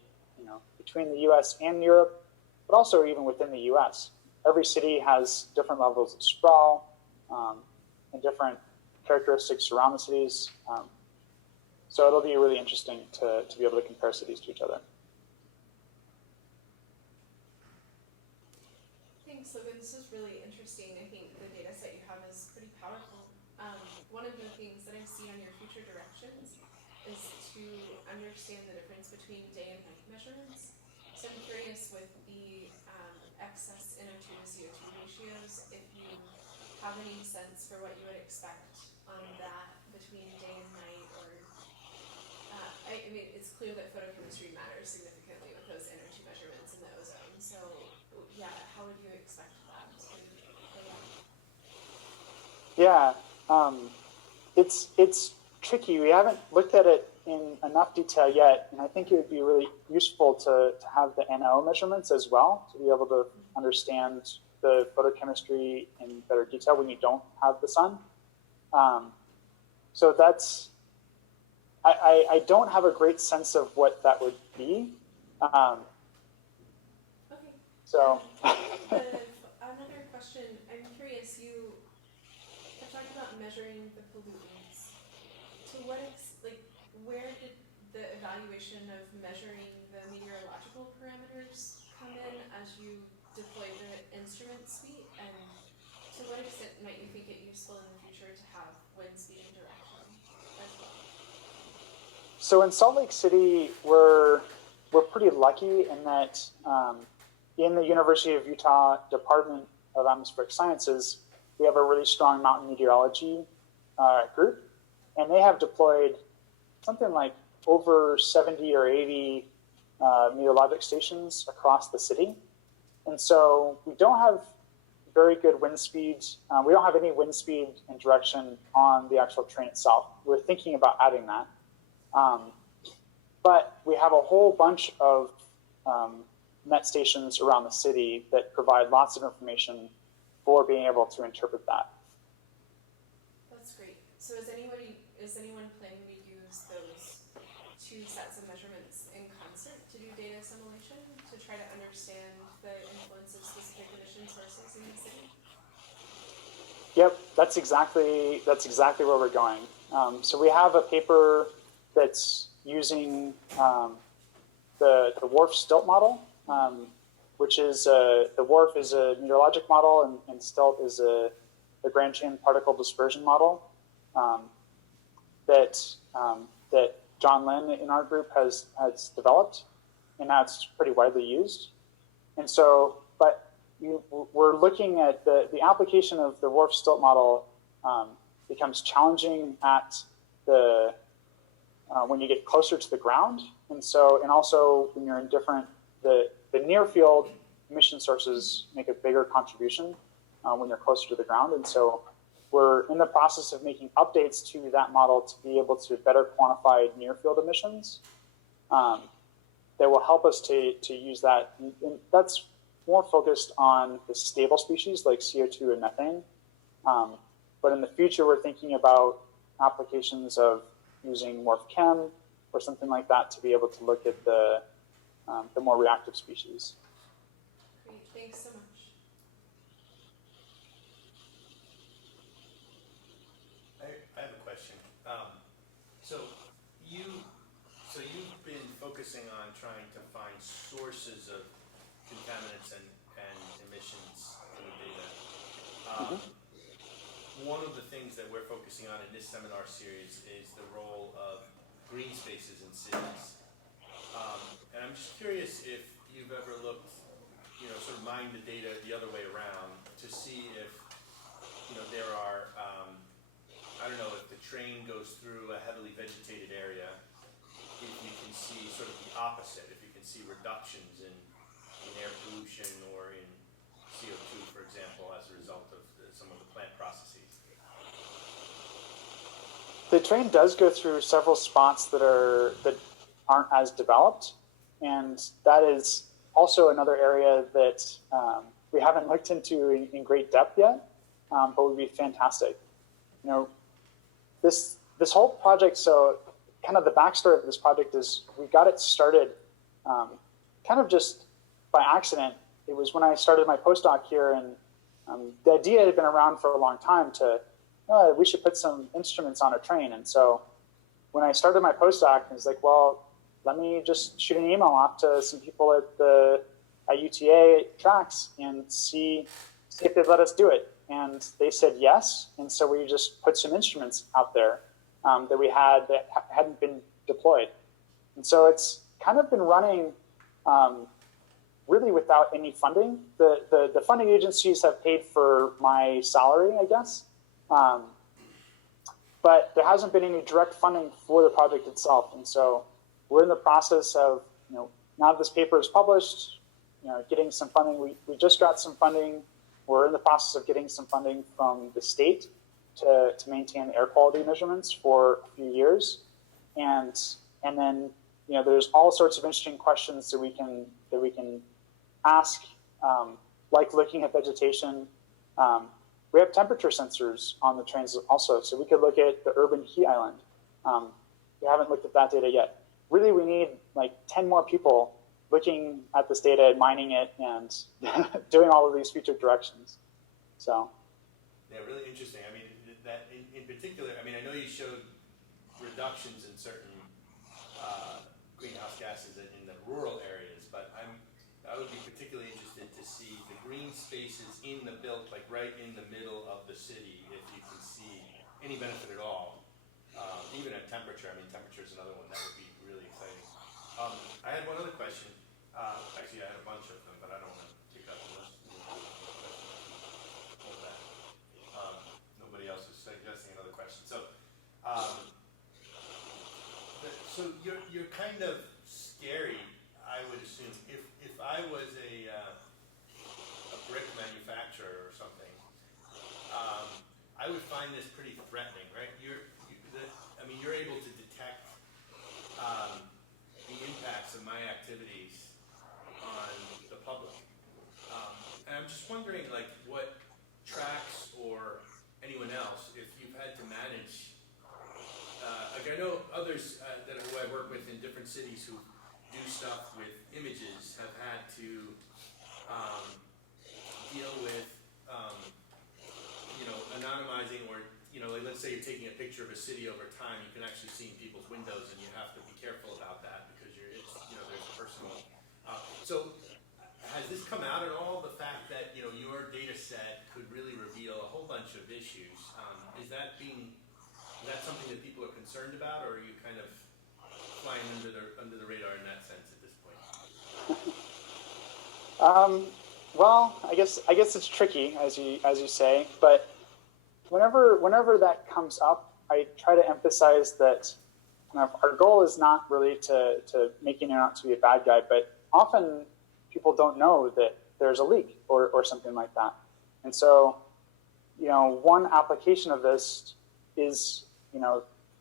between the U.S. and Europe, but also even within the U.S. Every city has different levels of sprawl and different characteristics around the cities. So it'll be really interesting to be able to compare cities to each other. Thanks, Logan. This is really interesting. I think the data set you have is pretty powerful. One of the things that I see on your future directions is to understand the difference between day and night measurements. So I'm curious, with the excess NO2 to CO2 ratios, if you have any sense for what you would expect on that between day and night, or I mean, it's clear that photochemistry matters significantly with those NO2 measurements in the ozone. So yeah, how would you expect that to play out? Yeah, it's tricky. We haven't looked at it in enough detail yet, and I think it would be really useful to have the NO measurements as well, to be able to understand the photochemistry in better detail when you don't have the sun. So that's, I don't have a great sense of what that would be. Okay. So. Another question, I'm curious, you have talked about measuring the pollutants. To what where did the evaluation of measuring the meteorological parameters come in as you deploy the instrument suite? And to what extent might you think it useful in the future to have wind speed and direction as well? So in Salt Lake City, we're pretty lucky in that in the University of Utah Department of Atmospheric Sciences, we have a really strong mountain meteorology group, and they have deployed something like over 70 or 80 meteorologic stations across the city. And so we don't have very good wind speeds. We don't have any wind speed and direction on the actual train itself. We're thinking about adding that. But we have a whole bunch of met stations around the city that provide lots of information for being able to interpret that. That's great. So is anyone planning to use those two sets of measurements in concert to do data assimilation, to try to understand the influence of specific emission sources in the city? Yep, that's exactly where we're going. So we have a paper that's using the WRF stilt model, which is the WRF is a meteorologic model, and stilt is the grand chain particle dispersion model that John Lynn in our group has developed, and that's pretty widely used. And so, but we're looking at the application of the WRF stilt model becomes challenging at the when you get closer to the ground, and also when you're in the near field emission sources make a bigger contribution when you're closer to the ground. And so we're in the process of making updates to that model to be able to better quantify near field emissions. that will help us to use that. And that's more focused on the stable species like CO2 and methane. But in the future, we're thinking about applications of using MorphChem or something like that to be able to look at the more reactive species. Great, thanks so much. I have a question. So you've been focusing on trying to find sources of contaminants and emissions in the data. One of the things that we're focusing on in this seminar series is the role of green spaces in cities. And I'm just curious if you've ever looked, sort of mined the data the other way around to see if, there are, I don't know, if the train goes through a heavily vegetated area, if you can see sort of the opposite, if you can see reductions in air pollution or in CO2, for example, as a result of some of the plant processes. The train does go through several spots that aren't as developed, and that is also another area that we haven't looked into in great depth yet, but would be fantastic. This whole project, so kind of the backstory of this project is we got it started kind of just by accident. It was when I started my postdoc here, and the idea had been around for a long time to, we should put some instruments on a train. And so when I started my postdoc, I was like, well, let me just shoot an email off to some people at UTA tracks and see if they'd let us do it. And they said yes. And so we just put some instruments out there that we had that hadn't been deployed. And so it's kind of been running really without any funding. The funding agencies have paid for my salary, I guess. But there hasn't been any direct funding for the project itself. And so we're in the process of, now that this paper is published, getting some funding. We just got some funding. We're in the process of getting some funding from the state to maintain air quality measurements for a few years. And then, there's all sorts of interesting questions that we can ask, like looking at vegetation. We have temperature sensors on the trains also, so we could look at the urban heat island. We haven't looked at that data yet. Really, we need like 10 more people looking at this data and mining it and doing all of these future directions. So. Yeah, really interesting. I mean, that in particular, I know you showed reductions in certain greenhouse gases in the rural areas, but I would be particularly interested to see the green spaces in the built, like right in the middle of the city, if you can see any benefit at all, even at temperature. Temperature is another one that would be really exciting. I had one other question. Actually, I had a bunch of them, but I don't want to pick up most of that. Nobody else is suggesting another question. So, so you're kind of scary, I would assume. If I was a brick manufacturer or something, I would find this pretty threatening, right? You're able to detect the impacts of my activities on the public. And I'm just wondering, like, what tracks or anyone else, if you've had to manage, I know others who I work with in different cities who do stuff with images have had to deal with, anonymizing or, like let's say you're taking a picture of a city over time, you can actually see in people's windows and you have to be careful about that because there's personal. So has this come out at all, the fact that, your data set could really reveal a whole bunch of issues? Is that something that people are concerned about, or are you kind of flying under the radar in that sense at this point? Well, I guess it's tricky, as you say, but whenever that comes up, I try to emphasize that our goal is not really to making it out to be a bad guy, but often people don't know that there's a leak or something like that. And so, one application of this is,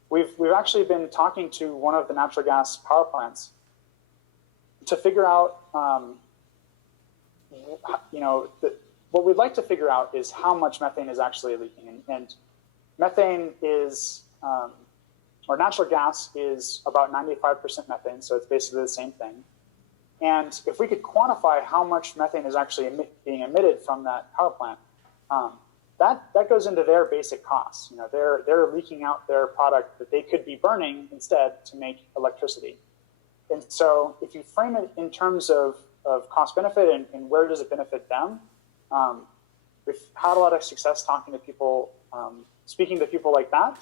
we've actually been talking to one of the natural gas power plants to figure out, what we'd like to figure out is how much methane is actually leaking. And methane is, or natural gas is about 95% methane, so it's basically the same thing. And if we could quantify how much methane is actually being emitted from that power plant, that goes into their basic costs. They're leaking out their product that they could be burning instead to make electricity. And so if you frame it in terms of cost benefit and where does it benefit them, we've had a lot of success talking to people, speaking to people like that,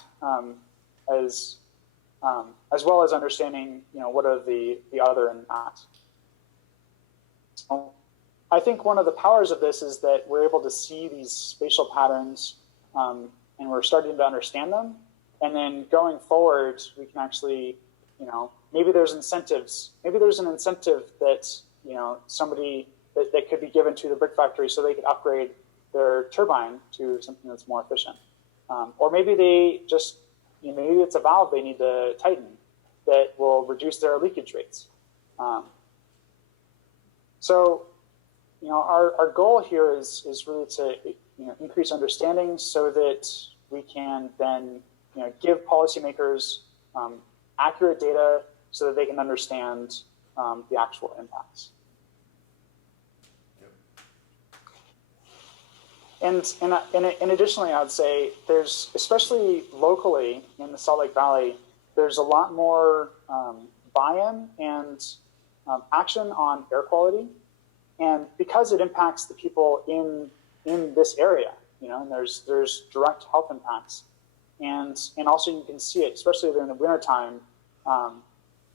as well as understanding, what are the other and not. So I think one of the powers of this is that we're able to see these spatial patterns, and we're starting to understand them. And then going forward, we can actually, maybe there's incentives. Maybe there's an incentive that, somebody that could be given to the brick factory so they could upgrade their turbine to something that's more efficient. Or maybe they just, maybe it's a valve they need to tighten that will reduce their leakage rates. So, our goal here is really to increase understanding so that we can then give policymakers accurate data so that they can understand the actual impacts. And additionally, I would say there's, especially locally in the Salt Lake Valley, there's a lot more buy-in and action on air quality. And because it impacts the people in this area, and there's direct health impacts. And also you can see it, especially during the wintertime,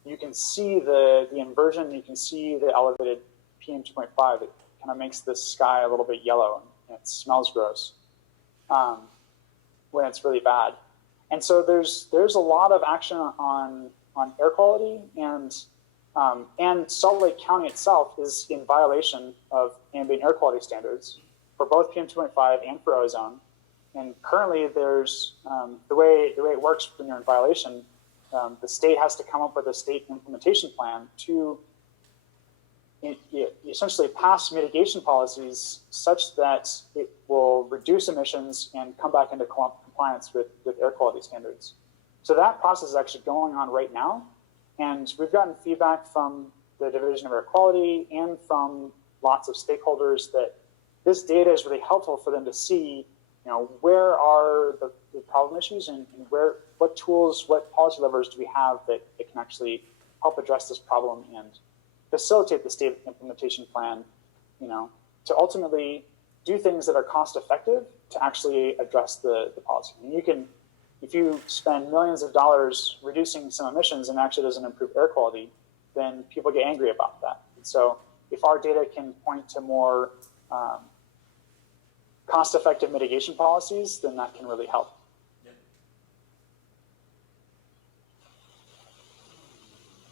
you can see the inversion, you can see the elevated PM2.5. It kind of makes the sky a little bit yellow and it smells gross when it's really bad. And so there's a lot of action on air quality, and Salt Lake County itself is in violation of ambient air quality standards for both PM2.5 and for ozone. And currently, there's the way it works when you're in violation. The state has to come up with a state implementation plan to essentially pass mitigation policies such that it will reduce emissions and come back into compliance with air quality standards. So that process is actually going on right now. And we've gotten feedback from the Division of Air Quality and from lots of stakeholders that this data is really helpful for them to see, where are the problem issues and what tools, what policy levers do we have that can actually help address this problem and facilitate the state implementation plan, to ultimately do things that are cost effective to actually address the policy. And you can, if you spend millions of dollars reducing some emissions and actually doesn't improve air quality, then people get angry about that. And so if our data can point to more cost-effective mitigation policies, then that can really help. Yep.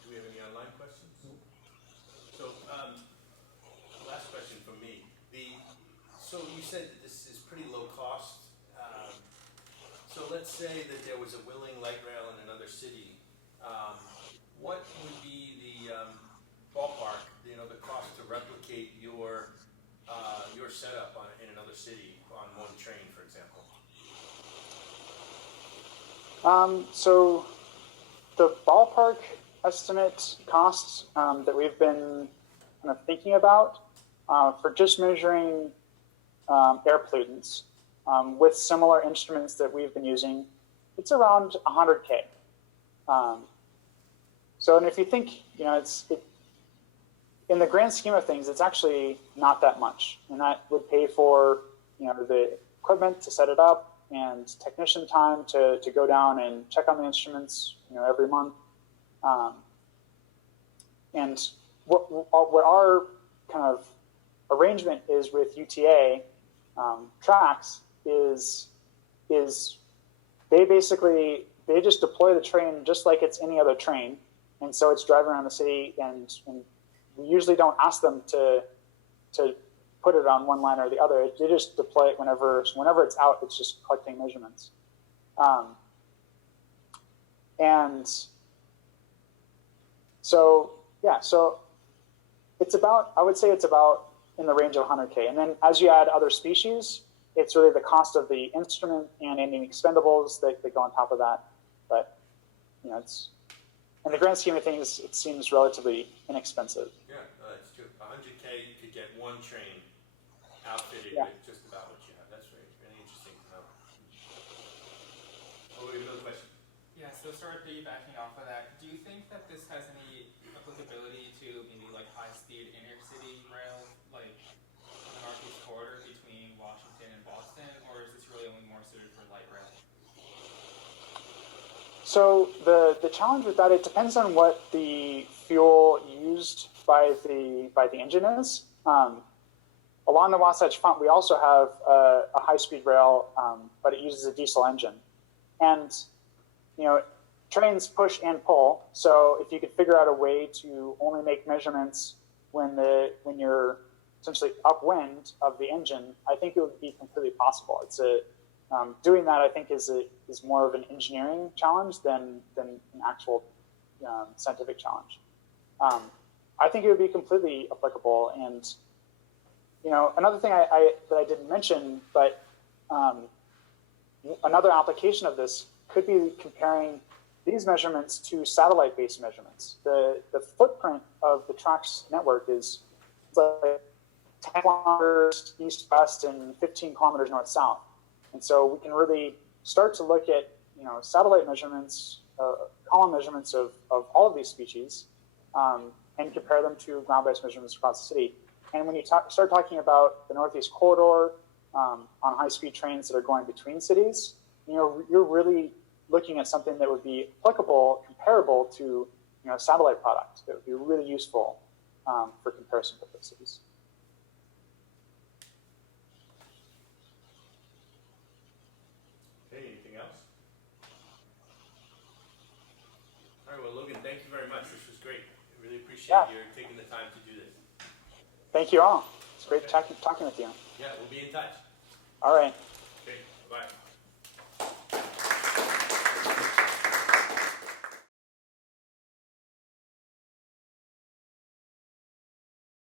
Do we have any online questions? So last question from me. So you said that this is pretty low cost. So let's say that there was a willing light rail in another city. What would be the ballpark, the cost to replicate your setup in another city on one train, for example? So the ballpark estimate costs that we've been kind of thinking about for just measuring air pollutants with similar instruments that we've been using, it's around $100K. So, and if you think, in the grand scheme of things, it's actually not that much, and that would pay for, the equipment to set it up and technician time to go down and check on the instruments, every month. And what our kind of arrangement is with UTA tracks is they just deploy the train just like it's any other train, and so it's driving around the city, and we usually don't ask them to put it on one line or the other. They just deploy it whenever it's out. It's just collecting measurements, and so I would say it's about in the range of 100K. And then as you add other species, it's really the cost of the instrument and any expendables that go on top of that. But, it's, in the grand scheme of things, it seems relatively inexpensive. Yeah, that's true. 100K, you could get one train outfitted Yeah. with just about what you have. That's really interesting to know. Oh, we have another question. Yeah, so sort of piggybacking off of that, do you think that this has any applicability to maybe like high-speed inner-city rail, like on the Northeast corridor between Washington and Boston, or is this really only more suited for light rail? So the challenge with that, it depends on what the fuel used by the engine is. Along the Wasatch Front, we also have a high-speed rail, but it uses a diesel engine. And, trains push and pull. So if you could figure out a way to only make measurements when you're essentially upwind of the engine, I think it would be completely possible. It's doing that, I think, is more of an engineering challenge than an actual scientific challenge. I think it would be completely applicable. And another thing that I didn't mention, but another application of this could be comparing these measurements to satellite-based measurements. The footprint of the tracks network is like 10 kilometers east-west and 15 kilometers north-south. And so we can really start to look at satellite measurements, column measurements of all of these species, and compare them to ground-based measurements across the city. And when you start talking about the Northeast Corridor on high-speed trains that are going between cities, you're really looking at something that would be applicable, comparable to a satellite product that would be really useful for comparison purposes. Okay, anything else? All right, well, Logan, thank you very much. This was great. I really appreciate your taking the time to do this. Thank you all. It's great talking with you. Yeah, we'll be in touch. All right.